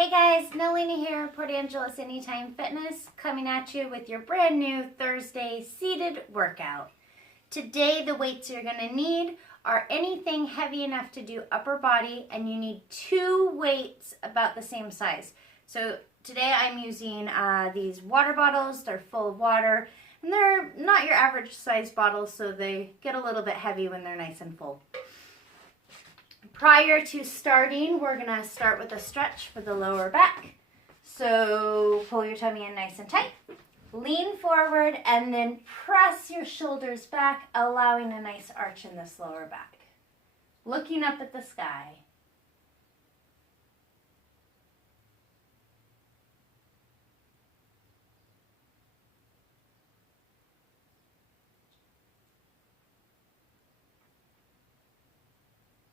Hey guys, Nelina here, Port Angeles Anytime Fitness, coming at you with your brand new Thursday seated workout. Today the weights you're going to need are anything heavy enough to do upper body, and you need two weights about the same size. So today I'm using these water bottles. They're full of water, and they're not your average size bottles, so they get a little bit heavy when they're nice and full. Prior to starting, we're going to start with a stretch for the lower back. So pull your tummy in nice and tight. Lean forward and then press your shoulders back, allowing a nice arch in this lower back. Looking up at the sky.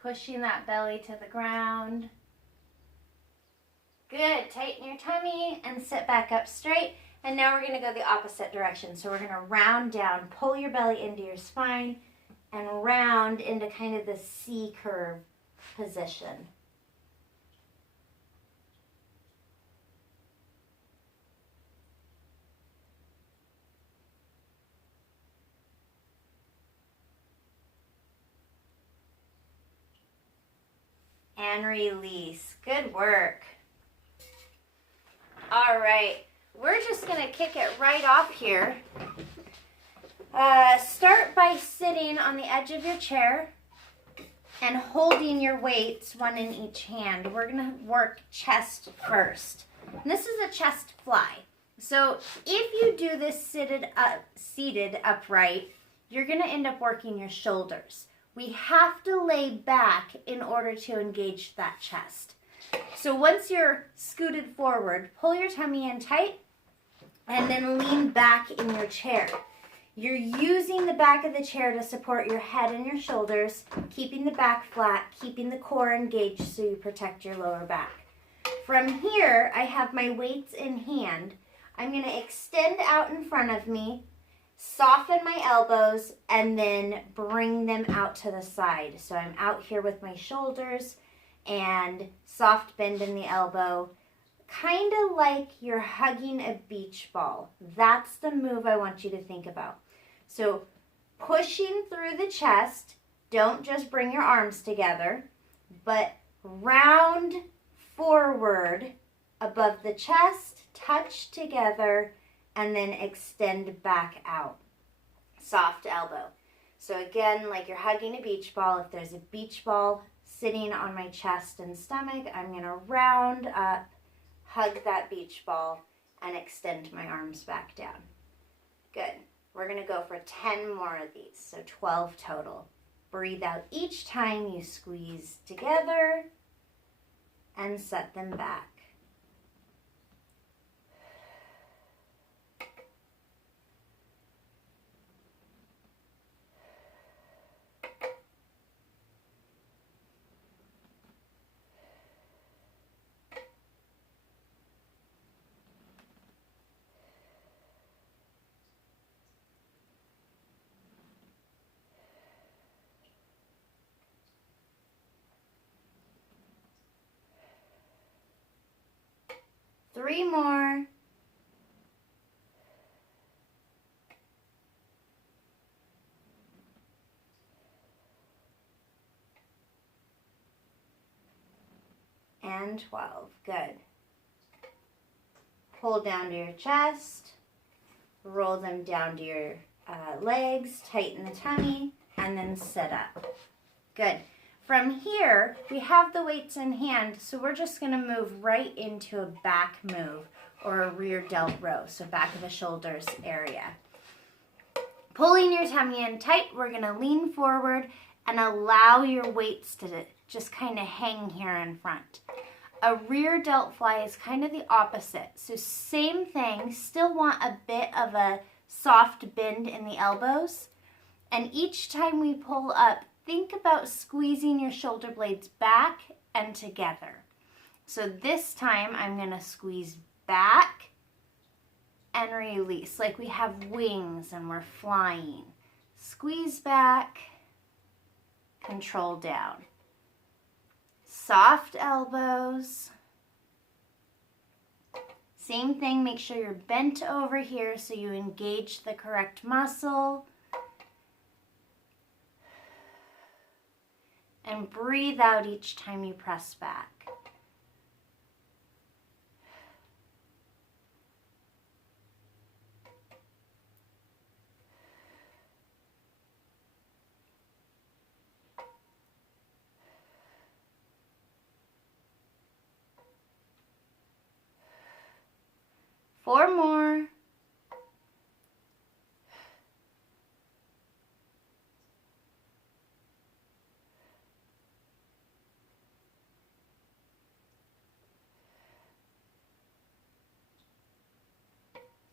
Pushing that belly to the ground. Good. Tighten your tummy and sit back up straight. And now we're going to go the opposite direction. So we're going to round down, pull your belly into your spine, and round into kind of the C curve position. And release. Good work. All right, we're just going to kick it right off here. Start by sitting on the edge of your chair and holding your weights, one in each hand. We're going to work chest first. And this is a chest fly. So if you do this seated upright, you're going to end up working your shoulders. We have to lay back in order to engage that chest. So once you're scooted forward, pull your tummy in tight and then lean back in your chair. You're using the back of the chair to support your head and your shoulders, keeping the back flat, keeping the core engaged so you protect your lower back. From here, I have my weights in hand. I'm going to extend out in front of me, soften my elbows, and then bring them out to the side. So I'm out here with my shoulders and soft bend in the elbow, kind of like you're hugging a beach ball. That's the move I want you to think about. So pushing through the chest, don't just bring your arms together, but round forward above the chest, touch together, and then extend back out. Soft elbow. So again, like you're hugging a beach ball. If there's a beach ball sitting on my chest and stomach, I'm going to round up, hug that beach ball, and extend my arms back down. Good. We're going to go for 10 more of these, so 12 total. Breathe out each time you squeeze together and set them back. Three more. And 12. Good. Pull down to your chest. Roll them down to your legs. Tighten the tummy. And then sit up. Good. From here, we have the weights in hand, so we're just going to move right into a back move or a rear delt row, so back of the shoulders area. Pulling your tummy in tight, we're going to lean forward and allow your weights to just kind of hang here in front. A rear delt fly is kind of the opposite, so same thing, still want a bit of a soft bend in the elbows, and each time we pull up, think about squeezing your shoulder blades back and together. So this time I'm going to squeeze back and release like we have wings and we're flying. Squeeze back, control down. Soft elbows, Same thing, make sure you're bent over here so you engage the correct muscle. And breathe out each time you press back. Four more.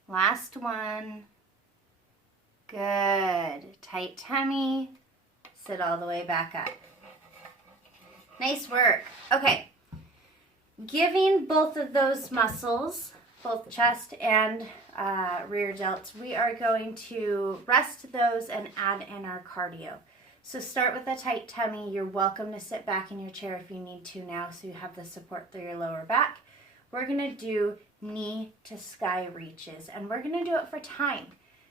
Last one. Good. Tight tummy. Sit all the way back up. Nice work. Okay. Giving both of those muscles, both chest and rear delts, we are going to rest those and add in our cardio. So start with a tight tummy. You're welcome to sit back in your chair if you need to now so you have the support through your lower back. We're going to do knee to sky reaches, and we're going to do it for time.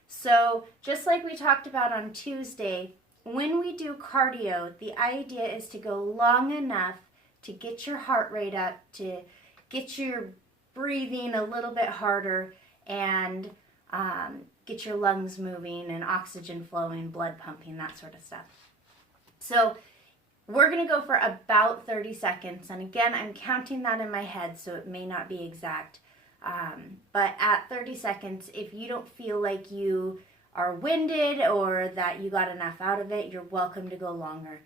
So just like we talked about on Tuesday, when we do cardio, the idea is to go long enough to get your heart rate up, to get your breathing a little bit harder, and get your lungs moving and oxygen flowing, blood pumping, that sort of stuff. So we're going to go for about 30 seconds. And again, I'm counting that in my head, so it may not be exact. But at 30 seconds, if you don't feel like you are winded or that you got enough out of it, you're welcome to go longer.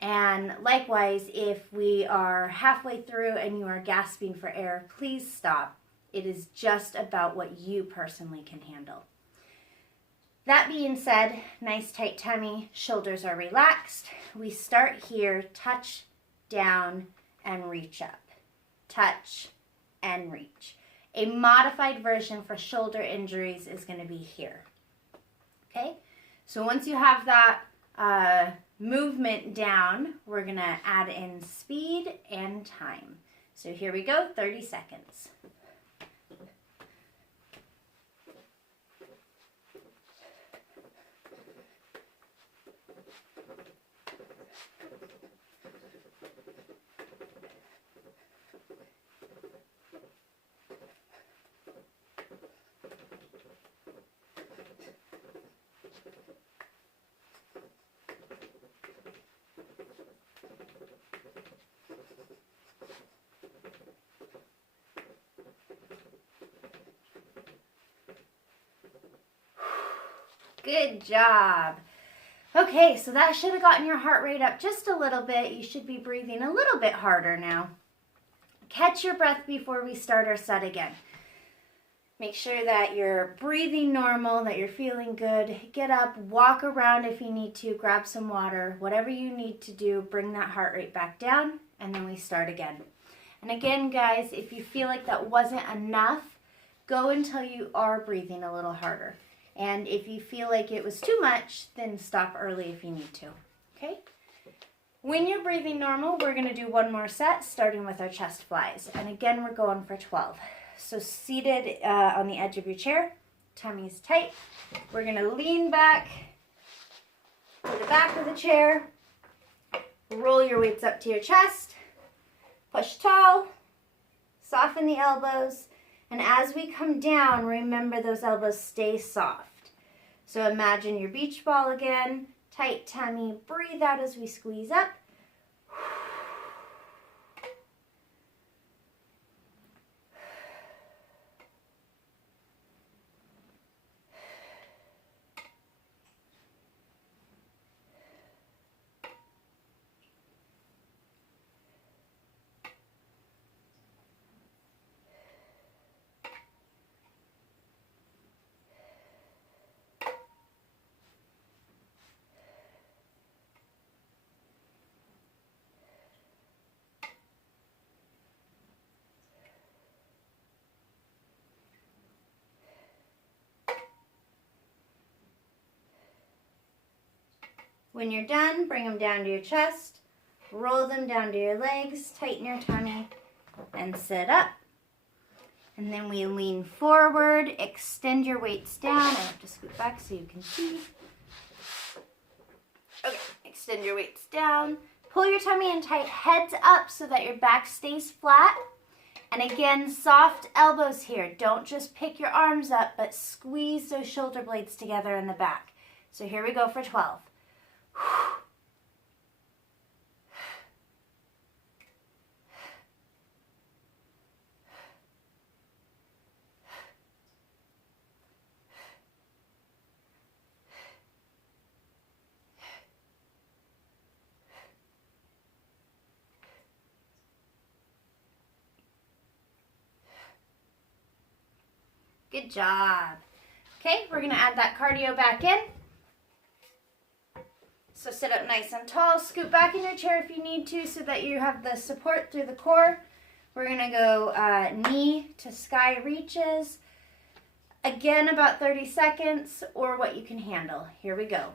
And likewise, if we are halfway through and you are gasping for air, please stop. It is just about what you personally can handle. That being said, nice tight tummy, shoulders are relaxed. We start here, touch, down, and reach up. Touch and reach. A modified version for shoulder injuries is going to be here. Okay? So once you have that movement down, we're going to add in speed and time. So here we go, 30 seconds. Good job. Okay, so that should have gotten your heart rate up just a little bit. You should be breathing a little bit harder now. Catch your breath before we start our set again. Make sure that you're breathing normal, that you're feeling good. Get up, walk around if you need to, grab some water. Whatever you need to do, bring that heart rate back down, and then we start again. And again, guys, if you feel like that wasn't enough, go until you are breathing a little harder. And if you feel like it was too much, then stop early if you need to, okay? When you're breathing normal, we're going to do one more set, starting with our chest flies. And again, we're going for 12. So seated on the edge of your chair, tummy's tight. We're going to lean back to the back of the chair. Roll your weights up to your chest. Push tall. Soften the elbows. And as we come down, remember those elbows stay soft. So imagine your beach ball again, tight tummy, breathe out as we squeeze up. When you're done, bring them down to your chest, roll them down to your legs, tighten your tummy, and sit up. And then we lean forward, extend your weights down. I have to scoot back so you can see. Okay, extend your weights down. Pull your tummy in tight, heads up so that your back stays flat. And again, soft elbows here. Don't just pick your arms up, but squeeze those shoulder blades together in the back. So here we go for 12. Good job. Okay, we're gonna add that cardio back in. So sit up nice and tall, scoot back in your chair if you need to so that you have the support through the core. We're gonna go knee to sky reaches. Again, about 30 seconds or what you can handle. Here we go.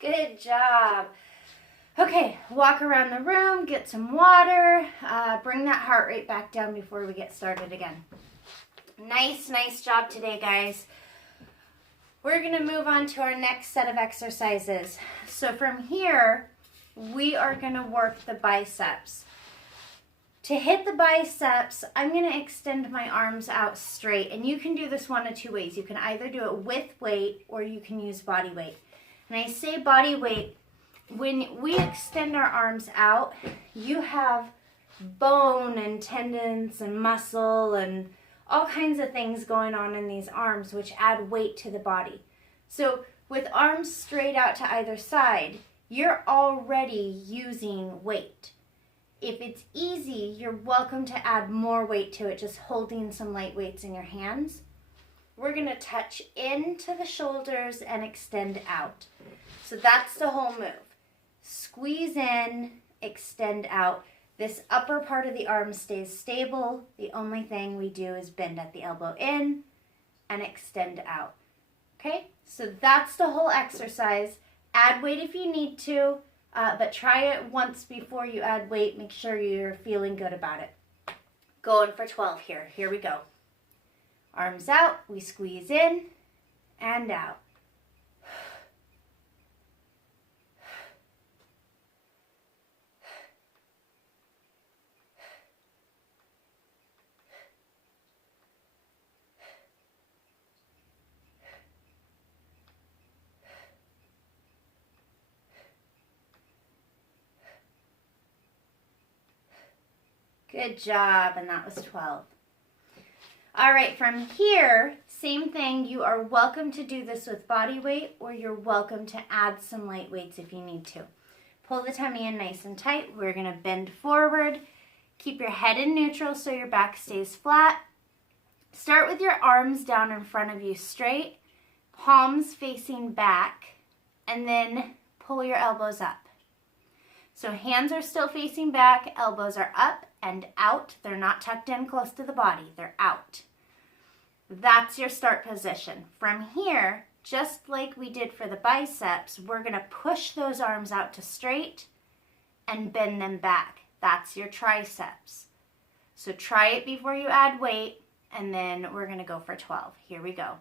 Good job. Okay, walk around the room, get some water, bring that heart rate back down before we get started again. Nice job today, guys. We're gonna move on to our next set of exercises. So from here, we are gonna work the biceps. To hit the biceps, I'm gonna extend my arms out straight, and you can do this one of two ways. You can either do it with weight or you can use body weight. And I say body weight, when we extend our arms out, you have bone and tendons and muscle and all kinds of things going on in these arms which add weight to the body. So with arms straight out to either side, you're already using weight. If it's easy, you're welcome to add more weight to it, just holding some light weights in your hands. We're gonna touch into the shoulders and extend out. So that's the whole move. Squeeze in, extend out. This upper part of the arm stays stable. The only thing we do is bend at the elbow in and extend out. Okay, so that's the whole exercise. Add weight if you need to, but try it once before you add weight. Make sure you're feeling good about it. Going for 12 here. Here we go. Arms out, we squeeze in and out. Good job, and that was 12. All right, from here, same thing. You are welcome to do this with body weight, or you're welcome to add some light weights if you need to. Pull the tummy in nice and tight. We're gonna bend forward. Keep your head in neutral so your back stays flat. Start with your arms down in front of you straight, palms facing back, and then pull your elbows up. So hands are still facing back, elbows are up and out. They're not tucked in close to the body, they're out. That's your start position. From here, just like we did for the biceps, we're gonna push those arms out to straight and bend them back. That's your triceps. So try it before you add weight, and then we're gonna go for 12. Here we go.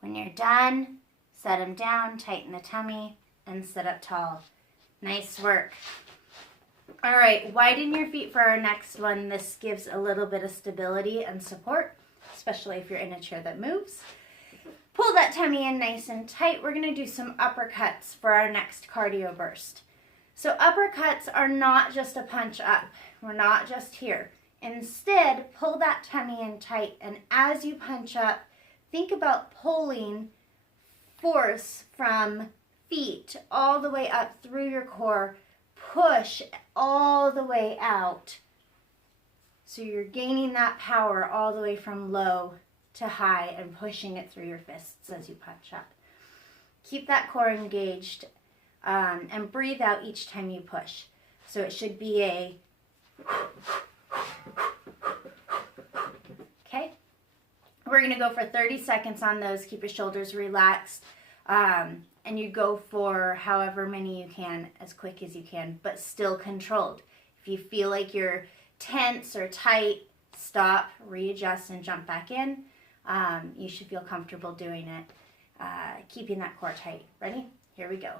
When you're done, set them down, tighten the tummy, and sit up tall. Nice work. All right, widen your feet for our next one. This gives a little bit of stability and support, especially if you're in a chair that moves. Pull that tummy in nice and tight. We're going to do some uppercuts for our next cardio burst. So uppercuts are not just a punch up. We're not just here. Instead, pull that tummy in tight, and as you punch up, think about pulling force from feet all the way up through your core. Push all the way out. So you're gaining that power all the way from low to high and pushing it through your fists as you punch up. Keep that core engaged and breathe out each time you push. So it should be a okay. We're going to go for 30 seconds on those. Keep your shoulders relaxed. And you go for however many you can, as quick as you can, but still controlled. If you feel like you're tense or tight, stop, readjust, and jump back in. You should feel comfortable doing it, keeping that core tight. Ready? Here we go.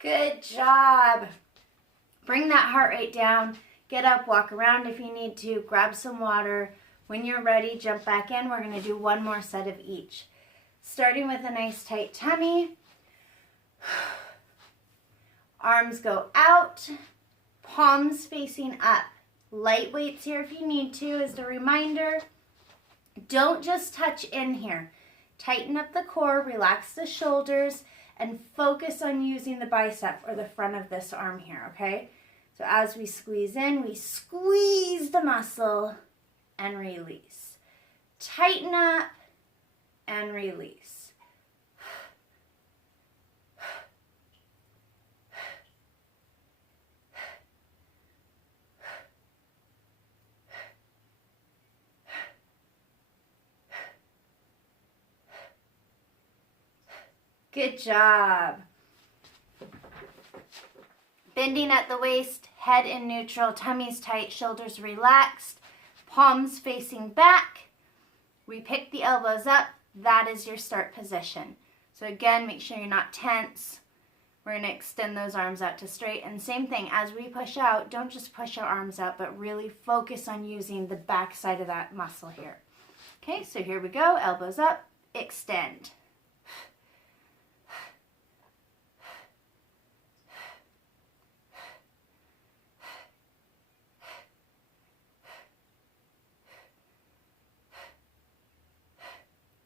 Good job. Bring that heart rate down. Get up, walk around if you need to. Grab some water. When you're ready, jump back in. We're going to do one more set of each. Starting with a nice tight tummy. Arms go out. Palms facing up. Light weights here if you need to, as a reminder. Don't just touch in here. Tighten up the core, relax the shoulders, and focus on using the bicep or the front of this arm here, okay? So as we squeeze in, we squeeze the muscle and release. Tighten up and release. Good job. Bending at the waist, head in neutral, tummy's tight, shoulders relaxed, palms facing back. We pick the elbows up. That is your start position. So again, make sure you're not tense. We're going to extend those arms out to straight. And same thing, as we push out, don't just push our arms out, but really focus on using the back side of that muscle here. Okay, so here we go. Elbows up, extend.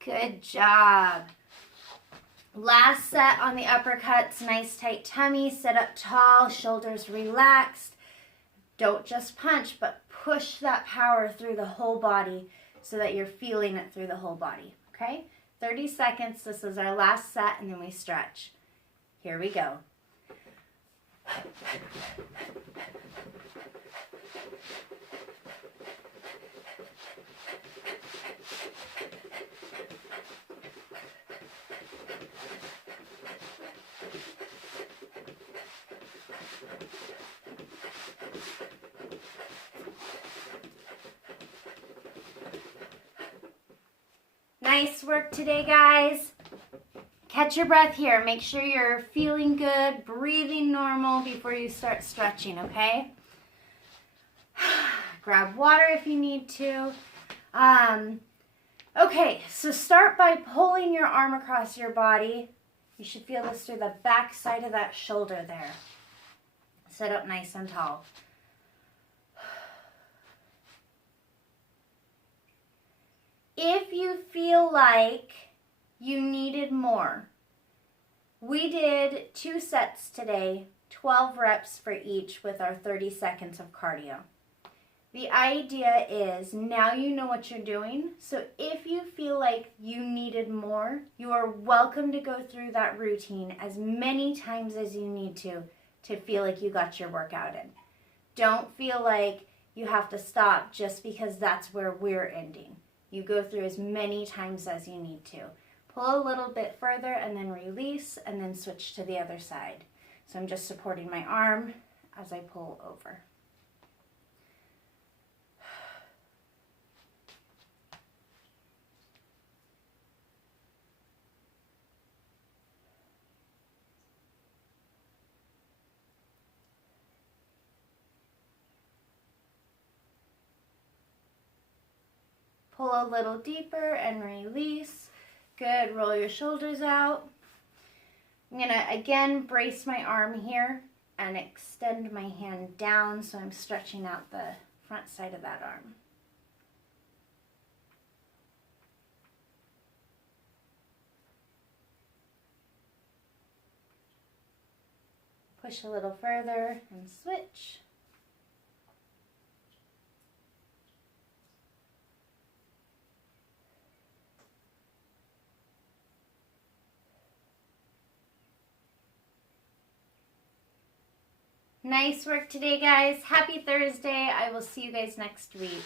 Good job. Last set on the uppercuts, nice tight tummy, sit up tall, shoulders relaxed. Don't just punch, but push that power through the whole body so that you're feeling it through the whole body, okay? 30 seconds, this is our last set, and then we stretch. Here we go. Nice work today, guys. Catch your breath here. Make sure you're feeling good, breathing normal before you start stretching, okay? Grab water if you need to. Okay, so start by pulling your arm across your body. You should feel this through the back side of that shoulder there. Sit up nice and tall. If you feel like you needed more, we did 2 sets today, 12 reps for each with our 30 seconds of cardio. The idea is now you know what you're doing, so if you feel like you needed more, you are welcome to go through that routine as many times as you need to feel like you got your workout in. Don't feel like you have to stop just because that's where we're ending. You go through as many times as you need to. Pull a little bit further and then release and then switch to the other side. So I'm just supporting my arm as I pull over. Pull a little deeper and release. Good, roll your shoulders out. I'm gonna again brace my arm here and extend my hand down so I'm stretching out the front side of that arm. Push a little further and switch. Nice work today, guys. Happy Thursday. I will see you guys next week.